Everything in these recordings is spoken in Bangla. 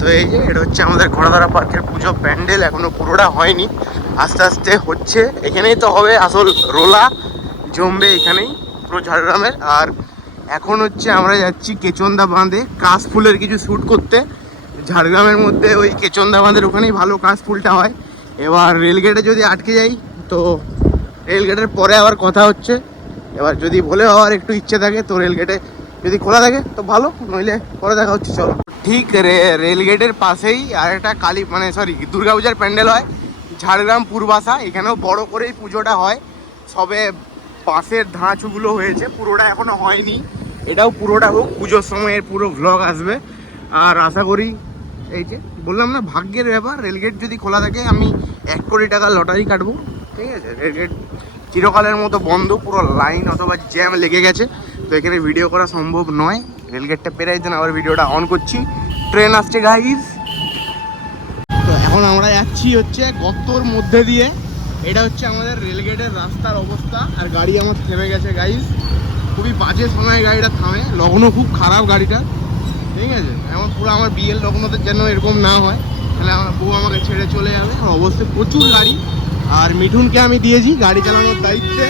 তো এই যে, এটা হচ্ছে আমাদের ঘোড়াধারা পার্কের পুজো প্যান্ডেল, এখনও পুরোটা হয়নি। আস্তে আস্তে হচ্ছে। এখানেই তো হবে আসল রোলা, জমবে এখানেই পুরো ঝাড়গ্রামের। আর এখন হচ্ছে আমরা যাচ্ছি কেচন্দা বাঁধে কাশ ফুলের কিছু শ্যুট করতে। ঝাড়গ্রামের মধ্যে ওই কেচন্দা বাঁধের ওখানেই ভালো কাশ ফুলটা হয়। এবার রেলগেটে যদি আটকে যাই, তো রেলগেটের পরে আবার কথা হচ্ছে। এবার যদি বলে হওয়ার একটু ইচ্ছে থাকে, তো রেলগেটে যদি খোলা থাকে, তো ভালো, নইলে পরে দেখা হচ্ছে, চলো। ঠিক রেলগেটের পাশেই আর একটা কালী মানে সরি দুর্গাপূজার প্যান্ডেল হয়, ঝাড়গ্রাম পূর্বাসা এখানেও বড় করেই পুজোটা হয়। সবে পাশের ধাঁচগুলো হয়েছে, পুরোটা এখনও হয়নি। এটাও পুরোটা হোক, পুজোর সময়ের পুরো ভ্লগ আসবে। আর আশা করি, এই যে, বললাম না, ভাগ্যের ব্যাপার রেলগেট যদি খোলা থাকে, আমি এক কোটি টাকা লটারি কাটবো। ঠিক আছে রেলগেট চিরকালের মতো বন্ধ, পুরো লাইন অথবা জ্যাম লেগে গেছে। তো এখানে ভিডিও করা সম্ভব নয়। রেলগেটটা পেরাই দেন, আবার ভিডিওটা অন করছি। ট্রেন আসছে গাইজ তো এখন আমরা যাচ্ছি হচ্ছে গর্তর মধ্যে দিয়ে। এটা হচ্ছে আমাদের রেলগেটের রাস্তার অবস্থা, আর গাড়ি আমার থেমে গেছে গাইজ খুবই বাজে সময় গাড়িটা থামে। লগ্ন খুব খারাপ গাড়িটা। ঠিক আছে? এমন পুরো আমার বিয়ের লগ্নদের যেন এরকম না হয়। তাহলে আমার বউ আমাকে ছেড়ে চলে যাবে। আমার অবশ্যই প্রচুর গাড়ি। আর মিঠুনকে আমি দিয়েছি গাড়ি চালানোর দায়িত্বে।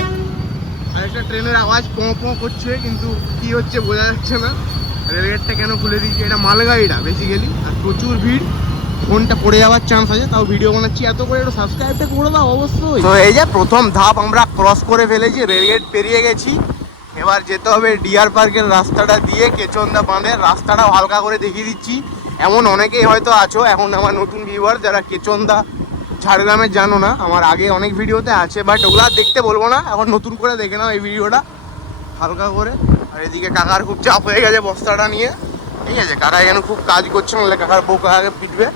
আর একটা ট্রেনের আওয়াজ পঁ পঁ করছে, কিন্তু কি হচ্ছে বোঝা যাচ্ছে না। রেলগেটটা কেন খুলে দিয়েছে? এটা মালগাড়িটা বেসিক্যালি আর প্রচুর ভিড়। ফোনটা পড়ে যাওয়ার চান্স আছে, তাও ভিডিও বানাচ্ছি। এত করে একটু সাবস্ক্রাইবটা করে দাও, অবশ্যই। তো এই যে প্রথম ধাপ আমরা ক্রস করে ফেলেছি রেলগেট পেরিয়ে গেছি। এবার যেতে হবে ডিয়ার পার্কের রাস্তাটা দিয়ে কেচন্দা বাঁধের রাস্তাটাও হালকা করে দেখিয়ে দিচ্ছি। এমন অনেকেই হয়তো আছো, এখন আমার নতুন ভিউয়ার যারা কেচন্দা ঝাড়গ্রামে জানো না। আমার আগে অনেক ভিডিওতে আছে বাট ওগুলা দেখতে বলব না। এখন নতুন করে দেখে নাও এই ভিডিওটা। হালকা করে। আর এদিকে কাকার খুব চাপ হয়ে গেছে বস্তাটা নিয়ে। ঠিক আছে, কাকা এখানে খুব কাজ করছে, নাহলে কাকার বউ কাকাকে পিটবে।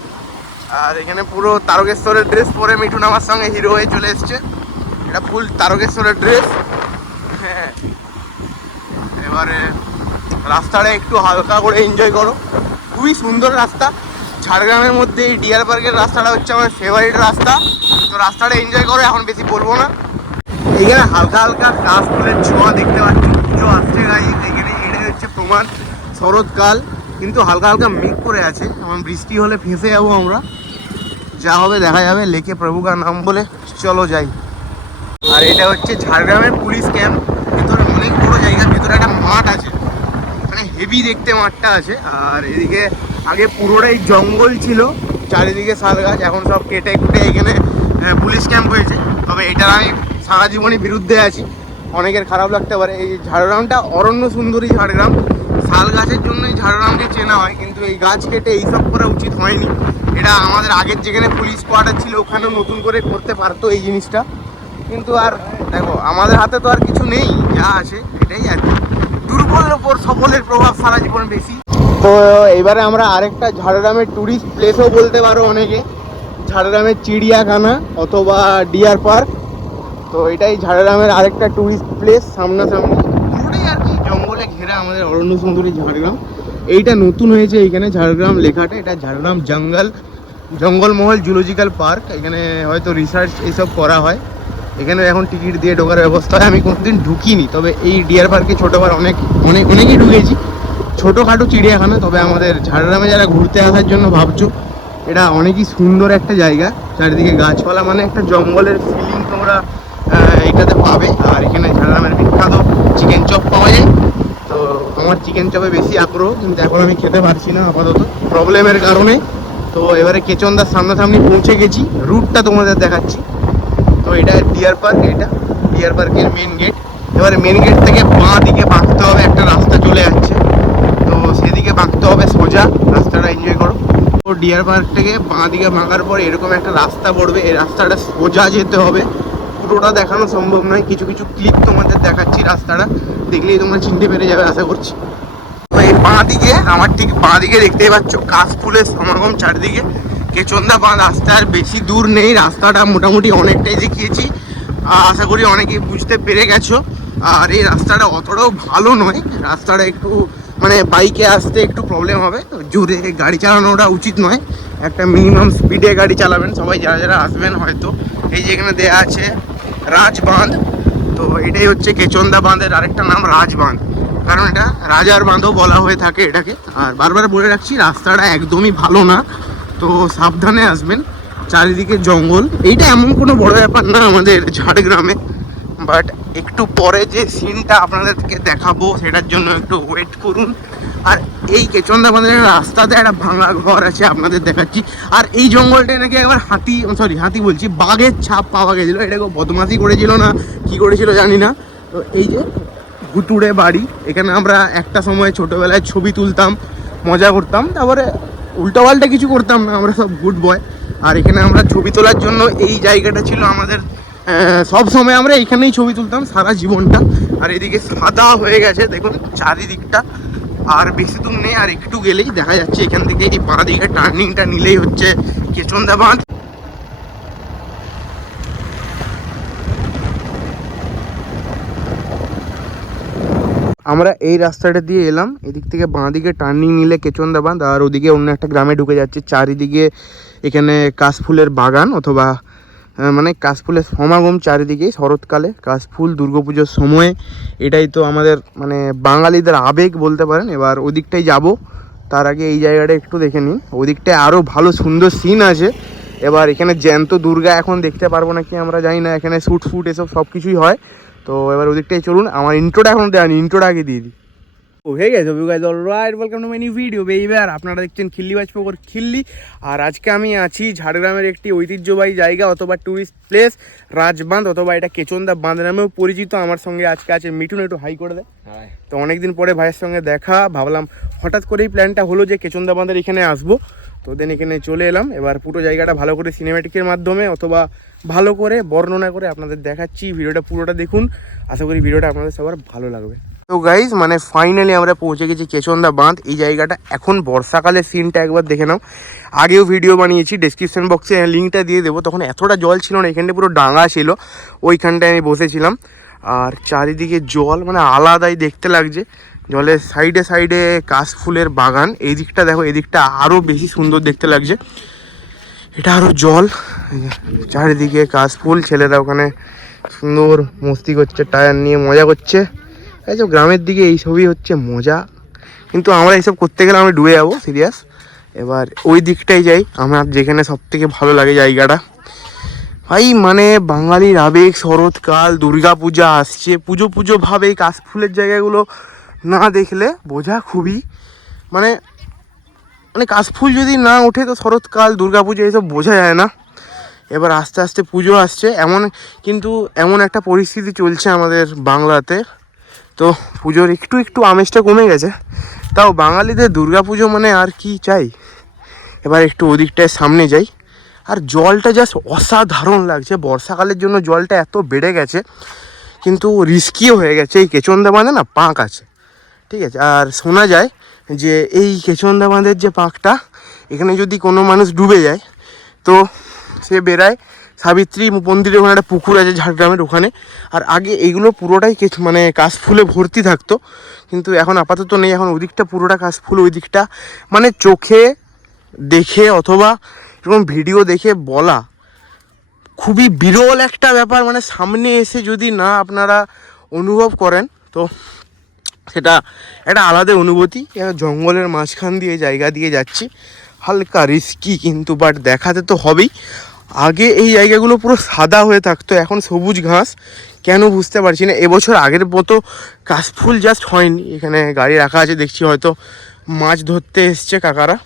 আর এখানে পুরো তারকেশ্বরের ড্রেস পরে মিঠুন আমার সঙ্গে হিরো হয়ে চলে এসছে। এটা ফুল তারকেশ্বরের ড্রেস হ্যাঁ এবারে রাস্তাটা একটু হালকা করে এনজয় করো। খুবই সুন্দর রাস্তা। ঝাড়গ্রামের মধ্যে এই ডিয়ার পার্কের রাস্তাটা হচ্ছে আমার ফেভারিট রাস্তা। তো রাস্তাটা এনজয় করো, এখন বেশি বলব না। এইখানে হালকা হালকা কাশ ফুলের ছোঁয়া দেখতে পাচ্ছি, পুজো আসছে গাই এখানে এটাই হচ্ছে প্রমাণ, শরৎকাল। কিন্তু হালকা হালকা মেঘ করে আছে, এখন বৃষ্টি হলে ফেঁসে যাব আমরা। যা হবে দেখা যাবে, লেকে প্রভুকার নাম বলে, চলো যাই। আর এটা হচ্ছে ঝাড়গ্রামের পুলিশ ক্যাম্প ভেতরে অনেক বড় জায়গা, ভেতরে একটা মাঠ আছে। মানে হেভি দেখতে মাঠটা আছে, আর এদিকে আগে পুরোটাই জঙ্গল ছিল। চারিদিকে শাল গাছ, এখন সব কেটে কুটে এখানে পুলিশ ক্যাম্প হয়েছে। তবে এটার আমি সারা জীবনই বিরুদ্ধে আছি। অনেকের খারাপ লাগতে পারে। এই ঝাড়গ্রামটা, অরণ্য সুন্দরী ঝাড়গ্রাম। শাল গাছের জন্যই ঝাড়গ্রামকে চেনা হয়, কিন্তু এই গাছ কেটে এইসব করা উচিত হয়নি। এটা আমাদের আগের যেখানে পুলিশ কোয়ার্টার ছিল, ওখানেও নতুন করে করতে পারতো এই জিনিসটা। কিন্তু আর দেখো, আমাদের হাতে তো আর কিছু নেই, যা আছে, এটাই আর কি। দুর্বলের ওপর সফলের প্রভাব সারা জীবন বেশি। তো এবারে আমরা আরেকটা ঝাড়গ্রামের ট্যুরিস্ট প্লেসও বলতে পারো অনেকে। ঝাড়গ্রামের চিড়িয়াখানা অথবা ডিয়ার পার্ক তো এটাই ঝাড়গ্রামের আরেকটা ট্যুরিস্ট প্লেস সামনাসামনি। পুরোটাই আর কি জঙ্গলে ঘেরা আমাদের অরণ্য সুন্দরী ঝাড়গ্রাম। এইটা নতুন হয়েছে এইখানে ঝাড়গ্রাম লেখাটা। এটা ঝাড়গ্রাম জঙ্গল, জঙ্গলমহল জুলজিক্যাল পার্ক এখানে হয়তো রিসার্চ এইসব করা হয়। এখানে এখন টিকিট দিয়ে ঢোকার ব্যবস্থা হয় আমি কোনোদিন ঢুকিনি। তবে এই ডিয়ার পার্কে ছোটোবার অনেক অনেক, অনেকেই ঢুকেছি। ছোটোখাটো চিড়িয়াখানা, তবে আমাদের ঝাড়গ্রামে যারা ঘুরতে আসার জন্য ভাবছ, এটা অনেকই সুন্দর একটা জায়গা। চারিদিকে গাছপালা মানে একটা জঙ্গলের ফিলিং তোমরা এটাতে পাবে। আর এখানে ঝাড়গ্রামের বিখ্যাত চিকেন চপ পাওয়া যায়। তো আমার চিকেন চপে বেশি আগ্রহ, কিন্তু এখন আমি খেতে পারছি না আপাতত। প্রবলেমের কারণে। তো এবারে কেচন্দার সামনাসামনি পৌঁছে গেছি। রুটটা তোমাদের দেখাচ্ছি। তো এটা ডিয়ার পার্ক এটা ডিয়ার পার্কের মেন গেট এবারে মেন গেট থেকে বাঁ দিকে বাঁকতে হবে, একটা রাস্তা চলে যাচ্ছে তো সেদিকে বাঁকতে হবে সোজা রাস্তাটা এনজয় করো। তো ডিয়ার পার্ক থেকে বাঁ দিকে ভাঙার পর এরকম একটা রাস্তা পড়বে, এই রাস্তাটা সোজা যেতে হবে। পুরোটা দেখানো সম্ভব নয়, কিছু কিছু ক্লিপ তোমাদের দেখাচ্ছি রাস্তাটা, দেখলেই তোমরা চিনতে পেরে যাবে, আশা করছি। এই বাঁ দিকে, আমার ঠিক বাঁ দিকে দেখতেই পাচ্ছ কাশ ফুলের সমাগম চারদিকে। কেচন্দা বাঁধ রাস্তা আর বেশি দূর নেই, রাস্তাটা মোটামুটি অনেকটাই দেখিয়েছি। আশা করি অনেকেই বুঝতে পেরে গেছো। আর এই রাস্তাটা অতটাও ভালো নয়, রাস্তাটা একটু মানে বাইকে আসতে একটু প্রবলেম হবে। জোরে গাড়ি চালানোটা উচিত নয়। একটা মিনিমাম স্পিডে গাড়ি চালাবেন। সবাই যারা যারা আসবেন হয়তো। এই যে এখানে দেয়া আছে রাজবাঁধ। তো এটাই হচ্ছে কেচন্দা বাঁধের আরেকটা নাম রাজবাঁধ। কারণ এটা রাজার বাঁধও বলা হয়ে থাকে এটাকে। আর বারবার বলে রাখছি, রাস্তাটা একদমই ভালো না। তো সাবধানে আসবেন। চারিদিকে জঙ্গল। এইটা এমন কোনো বড় ব্যাপার না আমাদের ঝাড়গ্রামে। বাট একটু পরে যে সিনটা আপনাদেরকে দেখাবো, সেটার জন্য একটু ওয়েট করুন। আর এই কেচন্দা বাঁধের রাস্তাতে একটা ভাঙা ঘর আছে, আপনাদের দেখাচ্ছি। আর এই জঙ্গলটায় নাকি একবার হাতি সরি হাতি বলছি, বাঘের ছাপ পাওয়া গেছিল। এটা কেউ বদমাশি করেছিল না? কি করেছিল জানি না। তো এই যে ভুতুড়ে বাড়ি, এখানে আমরা একটা সময় ছোটোবেলায় ছবি তুলতাম, মজা করতাম। তারপরে উল্টোপাল্টা কিছু করতাম না, আমরা সব গুড বয় আর এখানে আমরা ছবি তোলার জন্য এই জায়গাটা ছিল আমাদের সব সময় আমরা এখানেই ছবি তুলতাম, সারা জীবনটা। আর এদিকে সাদা হয়ে গেছে, দেখুন, চারিদিকটা। আর বেশি দূর নেই, আর একটু গেলেই দেখা যাচ্ছে, এখান থেকে এই বাঁ টার্নিংটা নিলেই হচ্ছে কেচন্দা বাঁধ আমরা এই রাস্তাটা দিয়ে এলাম, এদিক থেকে বাঁ দিকে টার্নিং নিলে কেচন্দা বাঁধ আর ওদিকে অন্য একটা গ্রামে ঢুকে যাচ্ছে, চারিদিকে এখানে কাশফুলের বাগান অথবা মানে কাশফুলের সমাগম চারিদিকেই শরৎকালে। কাশফুল, দুর্গাপুজোর সময়ে এটাই তো আমাদের মানে বাঙালিদের আবেগ বলতে পারেন। এবার ওদিকটাই যাব, তার আগে এই জায়গাটা একটু দেখে নিন ওদিকটায় আরও ভালো সুন্দর সিন আছে। এবার এখানে জ্যান্ত দুর্গা এখন দেখতে পারব না কি আমরা জানি না। এখানে শ্যুট ফুট এসব সব কিছুই হয়। তো এবার ওদিকটাই চলুন। আমার ইন্ট্রোটা এখন দেয়নি ইন্ট্রোটা আগে দিয়ে দিই। ও হয়ে গেছে you guys alright welcome to many video babe আর আপনারা দেখছেন খিল্লি বাজপুকুর খিল্লি। আর আজকে আমি আছি ঝাড়গ্রামের একটি ঐতিহ্যবাহী জায়গা অথবা ট্যুরিস্ট প্লেস রাজবাঁধ অথবা এটা কেচন্দা বাঁধ নামেও পরিচিত। আমার সঙ্গে আজকে আছে মিঠুন একটু হাই করে দেয় তো অনেকদিন পরে ভাইয়ের সঙ্গে দেখা ভাবলাম হঠাৎ করেই প্ল্যানটা হলো যে কেচন্দা বাঁধের এখানে আসব। তো দেন এখানে চলে এলাম। এবার পুরো জায়গাটা ভালো করে সিনেমেটিকের মাধ্যমে অথবা ভালো করে বর্ণনা করে আপনাদের দেখাচ্ছি। ভিডিওটা পুরোটা দেখুন। আশা করি ভিডিওটা আপনাদের সবার ভালো লাগবে। তো গাইজ মানে ফাইনালি আমরা পৌঁছে গেছি কেচন্দা বাঁধ এই জায়গাটা এখন বর্ষাকালের সিনটা একবার দেখে নাও। আগেও ভিডিও বানিয়েছি ডেসক্রিপশন বক্সে লিঙ্কটা দিয়ে দেবো। তখন এতটা জল ছিল না এখানটা পুরো ডাঙা ছিল। ওইখানটায় আমি বসেছিলাম। আর চারিদিকে জল মানে আলাদাই দেখতে লাগছে। জলের সাইডে সাইডে কাশফুলের বাগান। এই দিকটা দেখো, এই দিকটা আরও বেশি সুন্দর দেখতে লাগছে। এটা আরও জল। চারিদিকে কাশফুল ছেলেরা ওখানে সুন্দর মস্তি করছে, টায়ার নিয়ে মজা করছে। এইসব গ্রামের দিকে এই সবই হচ্ছে মজা। কিন্তু আমরা এইসব করতে গেলে আমি ডুবে যাব সিরিয়াস এবার ওই দিকটাই যাই। আমার যেখানে সব থেকে ভালো লাগে জায়গাটা। ভাই মানে বাঙালির আবেগ, শরৎকাল দুর্গা পূজা আসছে। পুজো পুজো ভাবে, এই কাশফুলের জায়গাগুলো না দেখলে বোঝা খুবই মানে মানে কাশফুল যদি না ওঠে তো শরৎকাল দুর্গা পুজো এসব বোঝা যায় না। এবার আস্তে আস্তে পুজো আসছে। এমন, কিন্তু এমন একটা পরিস্থিতি চলছে আমাদের বাংলাতে। তো পুজোর একটু একটু আমেজটা কমে গেছে। তাও বাঙালিদের দুর্গা পুজো মানে আর কি চাই? এবার একটু ওদিকটায় সামনে যাই। আর জলটা জাস্ট অসাধারণ লাগছে। বর্ষাকালের জন্য জলটা এত বেড়ে গেছে, কিন্তু রিস্কিও হয়ে গেছে। এই কেচন্দা বাঁধে না পাঁক আছে। ঠিক আছে? আর শোনা যায় যে এই কেচন্দা বাঁধের যে পাঁকটা, এখানে যদি কোনো মানুষ ডুবে যায়, তো সে বেরায় সাবিত্রী মন্দিরের ওখানে একটা পুকুর আছে ঝাড়গ্রামের ওখানে। আর আগে এইগুলো পুরোটাই কেচ মানে কাশফুলে ভর্তি থাকতো। কিন্তু এখন আপাতত নেই, এখন ওদিকটা পুরোটা কাশফুল ওই দিকটা মানে চোখে দেখে অথবা এরকম ভিডিও দেখে বলা। খুবই বিরল একটা ব্যাপার মানে সামনে এসে যদি না আপনারা অনুভব করেন, তো সেটা একটা আলাদা অনুভূতি। জঙ্গলের মাঝখান দিয়ে জায়গা দিয়ে যাচ্ছি। হালকা রিস্কি কিন্তু বাট দেখাতে তো হবেই। আগে এই জায়গাগুলো পুরো সাদা হয়ে থাকতো, এখন সবুজ ঘাস, কেন বুঝতে পারছি না। এবছর আগের মতো কাশফুল জাস্ট হয়নি। এখানে গাড়ি রাখা আছে, দেখছি হয়তো মাছ ধরতে এসছে কাকারা।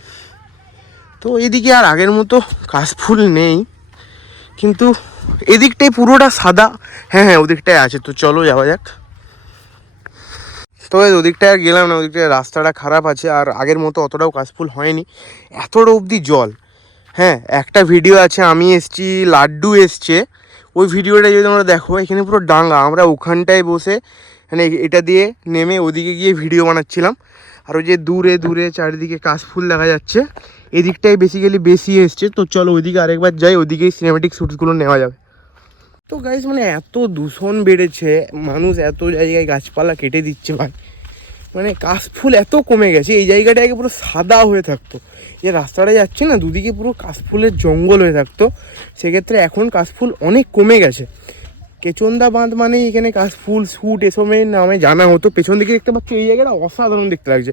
তো এদিকে আর আগের মতো কাশফুল নেই, কিন্তু এদিকটাই পুরোটা সাদা। হ্যাঁ হ্যাঁ ওদিকটায় আছে, তো চলো যাওয়া যাক। তবে ওদিকটায় আর গেলাম না, ওদিকটায় রাস্তাটা খারাপ আছে, আর আগের মতো অতটাও কাশফুল হয়নি। এতটা অবধি জল হ্যাঁ একটা ভিডিও আছে, আমি এসছি, লাড্ডু এসছে। ওই ভিডিওটা যদি তোমরা দেখো, এখানে পুরো ডাঙ্গা। আমরা ওখানটায় বসে মানে এটা দিয়ে নেমে ওদিকে গিয়ে ভিডিও বানাচ্ছিলাম। আর ওই যে দূরে দূরে চারিদিকে কাশফুল দেখা যাচ্ছে। এদিকটাই বেসিক্যালি বেশি এসছে। তো চলো ওইদিকে আরেকবার যাই, ওইদিকেই সিনেমেটিক শ্যুটগুলো নেওয়া যাবে। তো গাইজ মানে এত দূষণ বেড়েছে, মানুষ এত জায়গায় গাছপালা কেটে দিচ্ছে, ভাই। মানে কাশফুল এত কমে গেছে, এই জায়গাটা আগে পুরো সাদা হয়ে থাকতো। যে রাস্তাটা যাচ্ছে না, দুদিকে পুরো কাশফুলের জঙ্গল হয়ে থাকতো। সেক্ষেত্রে এখন কাশফুল অনেক কমে গেছে। কেচন্দা বাঁধ মানে এখানে কাশফুল স্যুট এসবের নামে জানা হতো। পেছন দিকে দেখতে পাচ্ছ, এই জায়গাটা অসাধারণ দেখতে লাগছে।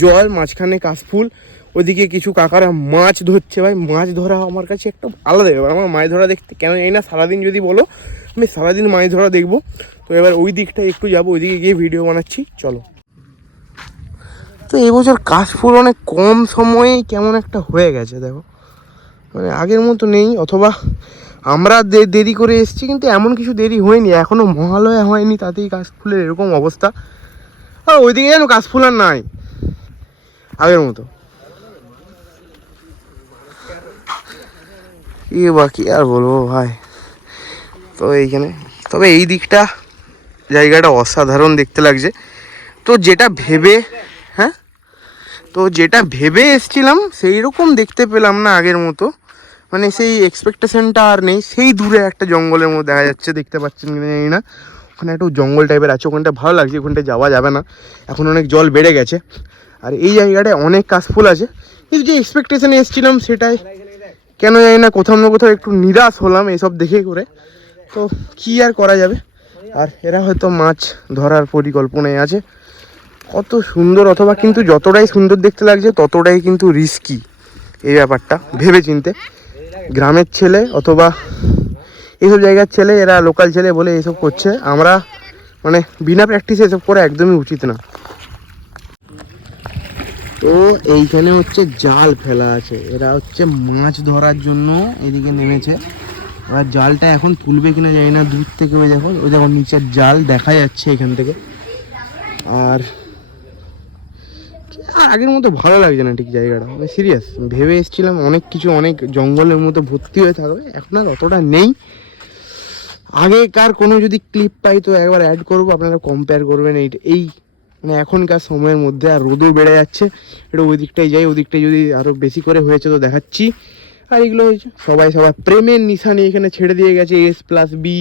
জল, মাঝখানে কাশফুল ওদিকে কিছু কাকারা মাছ ধরছে। ভাই, মাছ ধরা আমার কাছে একটা আলাদা ব্যাপার। আমার মাছ ধরা দেখতে কেন জানি না, সারাদিন যদি বলো, আমি সারাদিন মাছ ধরা দেখব। তো এবার ওই দিকটা একটু যাব, ওইদিকে গিয়ে ভিডিও বানাচ্ছি, চলো। তো এবছর কাশফুল অনেক কম সময়ে কেমন একটা হয়ে গেছে, দেখো। মানে আগের মতো নেই, অথবা আমরা দেরি করে এসেছি, কিন্তু এমন কিছু দেরি হয়নি এখনও মহালয়া হয়নি, তাতেই কাশফুলের এরকম অবস্থা। আর ওইদিকে যেন কাশফুল আর নাই, আগের মতো। কি বাকি আর বলব ভাই? তো এইখানে, তবে এই দিকটা জায়গাটা অসাধারণ দেখতে লাগছে। তো যেটা ভেবে তো যেটা ভেবে এসছিলাম সেই রকম দেখতে পেলাম না আগের মতো। মানে সেই এক্সপেকটেশনটা আর নেই। সেই দূরে একটা জঙ্গলের মধ্যে দেখা যাচ্ছে, দেখতে পাচ্ছেন কিনা জানি না। ওখানে একটু জঙ্গল টাইপের আছে, ওখানটা ভালো লাগছে, ওখানটা যাওয়া যাবে না। এখন অনেক জল বেড়ে গেছে। আর এই জায়গাটায় অনেক কাশফুল আছে। কিন্তু যে এক্সপেকটেশনে এসছিলাম সেটাই। কেন জানি না, কোথাও না কোথাও একটু নিরাশ হলাম এসব দেখে করে। তো কি আর করা যাবে? আর এরা হয়তো মাছ ধরার পরিকল্পনায় আছে। কত সুন্দর, অথবা কিন্তু যতটাই সুন্দর দেখতে লাগছে, ততটাই কিন্তু রিস্কি এই ব্যাপারটা ভেবে চিনতে গ্রামের ছেলে অথবা এইসব জায়গার ছেলে, এরা লোকাল ছেলে বলে এইসব করছে। আমরা মানে বিনা প্র্যাকটিসে এসব করা একদমই উচিত না। তো এইখানে হচ্ছে জাল ফেলা আছে। এরা হচ্ছে মাছ ধরার জন্য এদিকে নেমেছে। এবার জালটা এখন তুলবে কিনা জানি না, দূর থেকে ওই দেখো ওই দেখো নিচের জাল দেখা যাচ্ছে এখান থেকে। আর আর আগের মতো ভালো লাগছে না ঠিক জায়গাটা। মানে সিরিয়াস ভেবে এসেছিলাম অনেক কিছু, অনেক জঙ্গলের মতো ভর্তি হয়ে থাকবে, এখন আর অতটা নেই। আগেকার কোনো যদি ক্লিপ পাই তো একবার অ্যাড করব, আপনারা কম্পেয়ার করবেন এই এই মানে এখনকার সময়ের মধ্যে আর রোদও বেড়ে যাচ্ছে। একটু ওই দিকটাই যাই, ওই দিকটাই যদি আরও বেশি করে হয়েছে তো দেখাচ্ছি। আর এগুলো হয়েছে সবাই, সবার প্রেমের নিশানি এখানে ছেড়ে দিয়ে গেছে এস প্লাস বি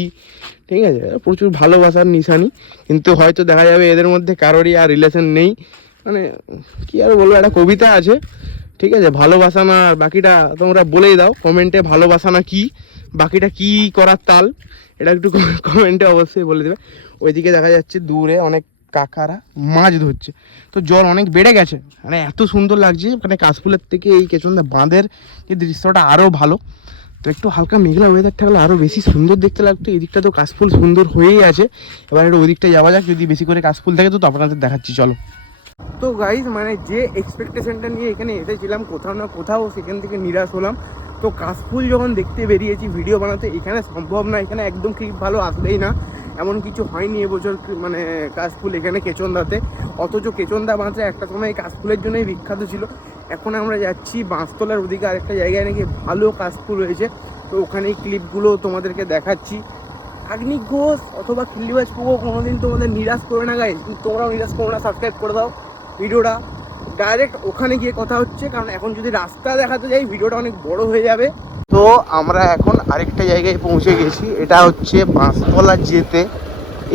ঠিক আছে? প্রচুর ভালোবাসার নিশানি। কিন্তু হয়তো দেখা যাবে এদের মধ্যে কারোরই আর রিলেশন নেই। মানে কি আর বলব, একটা কবিতা আছে, ঠিক আছে? ভালোবাসা না আর বাকিটা তোমরা বলেই দাও কমেন্টে ভালোবাসা না কি, বাকিটা কি করার তাল, এটা একটু কমেন্টে অবশ্যই বলে দেবে। ওইদিকে দেখা যাচ্ছে দূরে অনেক কাকারা মাছ ধরছে। তো জল অনেক বেড়ে গেছে। মানে এত সুন্দর লাগছে মানে কাশফুলের থেকে এই কেচন্দা বাঁধের যে দৃশ্যটা আরও ভালো। তো একটু হালকা মেঘলা ওয়েদার থাকলে আরও বেশি সুন্দর দেখতে লাগতো। এদিকটা তো কাশফুল সুন্দর হয়েই আছে। এবার একটু ওই দিকটা যাওয়া যাক, যদি বেশি করে কাশফুল থাকে তো আপনাদের দেখাচ্ছি, চলো। তো গাইজ মানে যে এক্সপেকটেশনটা নিয়ে এখানে এসেছিলাম, কোথাও না কোথাও সেখান থেকে নিরাশ হলাম। তো কাশফুল যখন দেখতে বেরিয়েছি ভিডিও বানাতে, এখানে সম্ভব না, এখানে একদম ঠিক ভালো আসবেই না। এমন কিছু হয়নি এবছর মানে কাশফুল এখানে কেচন্দাতে। অথচ কেচন্দা বাঁচে একটা সময় এই কাশফুলের জন্যই বিখ্যাত ছিল। এখন আমরা যাচ্ছি বাঁশতলার ওদিকে আরেকটা জায়গায় নাকি ভালো কাশফুল হয়েছে। তো ওখানে ক্লিপগুলো তোমাদেরকে দেখাচ্ছি। আগ্নিক ঘোষ অথবা খিল্লিবাজ পুকো কোনোদিন তোমাদের নিরাশ করবে না গাইজ তোমরাও নিরাশ করো না সাবস্ক্রাইব করে দাও। ভিডিওটা ডাইরেক্ট ওখানে গিয়ে কথা হচ্ছে, কারণ এখন যদি রাস্তা দেখাতে যাই, ভিডিওটা অনেক বড় হয়ে যাবে। তো আমরা এখন আরেকটা জায়গায় পৌঁছে গেছি, এটা হচ্ছে বাঁশতলা যেতে।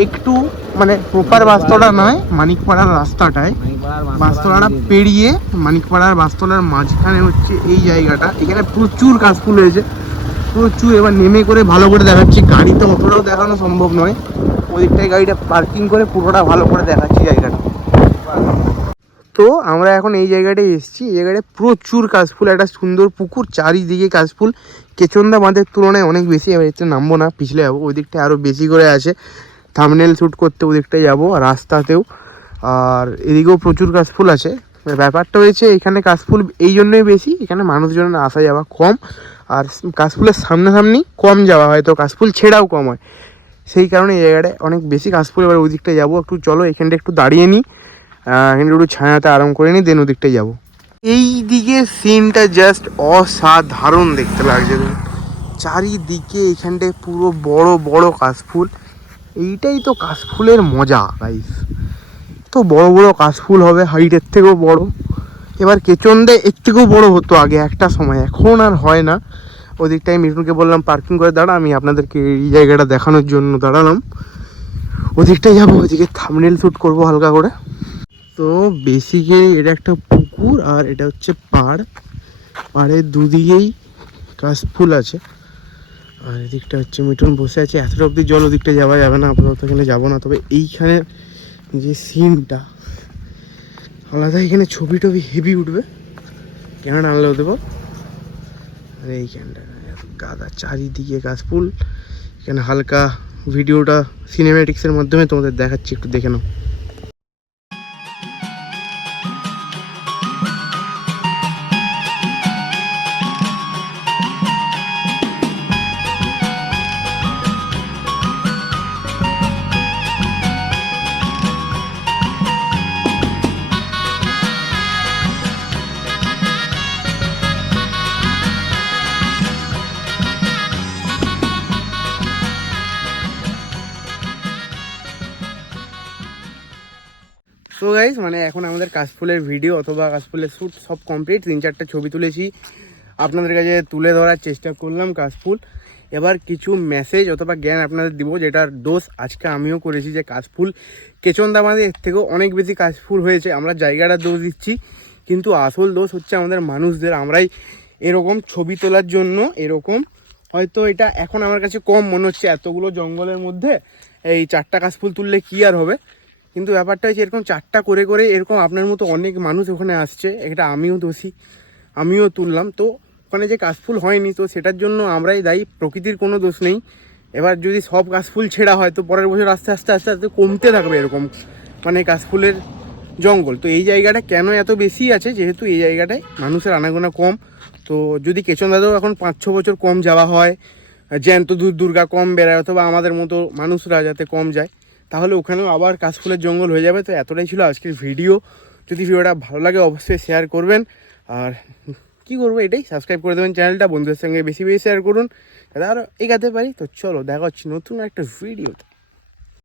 একটু মানে প্রপার বাঁশতলা নয়, মানিকপাড়ার রাস্তাটায়। বাঁশতলাটা পেরিয়ে মানিকপাড়ার বাঁশতলার মাঝখানে হচ্ছে এই জায়গাটা। এখানে প্রচুর কাশফুল হয়েছে। প্রচুর, এবার নেমে করে ভালো করে দেখাচ্ছি। গাড়ি তো অতটাও দেখানো সম্ভব নয়। ওদিকটায় গাড়িটা পার্কিং করে পুরোটা ভালো করে দেখাচ্ছি জায়গাটা। তো আমরা এখন এই জায়গাটায় এসেছি। এই জায়গাটায় প্রচুর কাশফুল, একটা সুন্দর পুকুর, চারিদিকে কাশফুল। কেচন্দা বাঁধের তুলনায় অনেক বেশি এবার এতে নামবো না, পিছলে যাব, ওই দিকটায় আরও বেশি করে আছে। থামনেল শ্যুট করতে ওই দিকটায় যাব রাস্তাতেও। আর এদিকেও প্রচুর কাশফুল আছে। ব্যাপারটা হয়েছে, এখানে কাশফুল এই জন্যই বেশি, এখানে মানুষজন আসা যাওয়া কম, আর কাশফুলের সামনাসামনি কম যাওয়া হয়, তো কাশফুল ছেঁড়াও কম হয়। সেই কারণে এই জায়গাটায় অনেক বেশি কাশফুল, এবার ওই দিকটায় যাব। একটু চলো, এখানটা একটু দাঁড়িয়ে নিই। একটু ছায়াতে আরাম করে নিই দেন ওদিকটায় যাব। এই দিকে সিনটা জাস্ট অসাধারণ দেখতে লাগছে চারিদিকে এখানটায় পুরো বড় বড় কাশফুল। এইটাই তো কাশফুলের মজা গাইস তো বড় বড় কাশফুল হবে হাইটের থেকেও বড়। এবার কেচন্দে এর থেকেও বড় হতো আগে, একটা সময়। এখন আর হয় না। ওদিকটায় মিঠুনকে বললাম পার্কিং করে দাঁড়া, আমি আপনাদেরকে এই জায়গাটা দেখানোর জন্য দাঁড়ালাম। ওদিকটায় যাব, ওদিকে থামনেল শ্যুট করব হালকা করে। তো বেসিক্যালি এটা একটা পুকুর আর এটা হচ্ছে পাড়। পাড়ের দুদিকেই কাশফুল আছে। আর এদিকটা হচ্ছে মিঠুন বসে আছে। এতটা অব্দি জল ওদিকটা যাওয়া যাবে না, আপাতত এখানে যাব না। তবে এইখানে যে সিনটা আলাদা এখানে ছবি টবি হেভি উঠবে। কেন আনলেও দেবো। আর এইখানটা গাদা চারিদিকে গাছফুল এখানে হালকা ভিডিওটা সিনেমেটিক্সের মাধ্যমে তোমাদের দেখাচ্ছি, একটু দেখে নাও। এখন আমাদের কাশফুলের ভিডিও অথবা কাশফুলের শ্যুট সব কমপ্লিট তিন চারটে ছবি তুলেছি। আপনাদের কাছে তুলে ধরার চেষ্টা করলাম কাশফুল। এবার কিছু মেসেজ অথবা জ্ঞান আপনাদের দিব, যেটার দোষ আজকে আমিও করেছি যে কাশফুল কেচন্দা আমাদের এর থেকেও অনেক বেশি কাশফুল হয়েছে। আমরা জায়গাটা দোষ দিচ্ছি, কিন্তু আসল দোষ হচ্ছে আমাদের মানুষদের। আমরাই এরকম ছবি তোলার জন্য এরকম। হয়তো এটা এখন আমার কাছে কম মনে হচ্ছে, এতগুলো জঙ্গলের মধ্যে এই চারটা কাশফুল তুললে কি আর হবে? কিন্তু ব্যাপারটা হচ্ছে এরকম চারটা করে করে এরকম আপনার মতো অনেক মানুষ ওখানে আসছে। এটা আমিও দোষী, আমিও তুললাম। তো ওখানে যে কাশফুল হয়নি, তো সেটার জন্য আমরাই দায়ী, প্রকৃতির কোনো দোষ নেই। এবার যদি সব কাশফুল ছেঁড়া হয়, তো পরের বছর আস্তে আস্তে আস্তে আস্তে কমতে থাকবে এরকম মানে কাশফুলের জঙ্গল। তো এই জায়গাটা কেন এত বেশি আছে? যেহেতু এই জায়গাটায় মানুষের আনাগোনা কম। তো যদি কেচন দাদাও এখন পাঁচ, ছ বছর কম যাওয়া হয়, জ্যান্ত দূর দুর্গা কম বেড়ায়, অথবা আমাদের মতো মানুষরা যাতে কম যায় তাহলে ওখানেও আবার কাশফুলের জঙ্গল হয়ে যাবে। তো এতটাই ছিল আজকের ভিডিও। যদি ভিডিওটা ভালো লাগে অবশ্যই শেয়ার করবেন। আর কি করব এটাই? সাবস্ক্রাইব করে দেবেন চ্যানেলটা বন্ধুদের সঙ্গে বেশি বেশি শেয়ার করুন। দাদা আরও এগাতে পারি। তো চলো, দেখা হচ্ছে নতুন একটা ভিডিওতে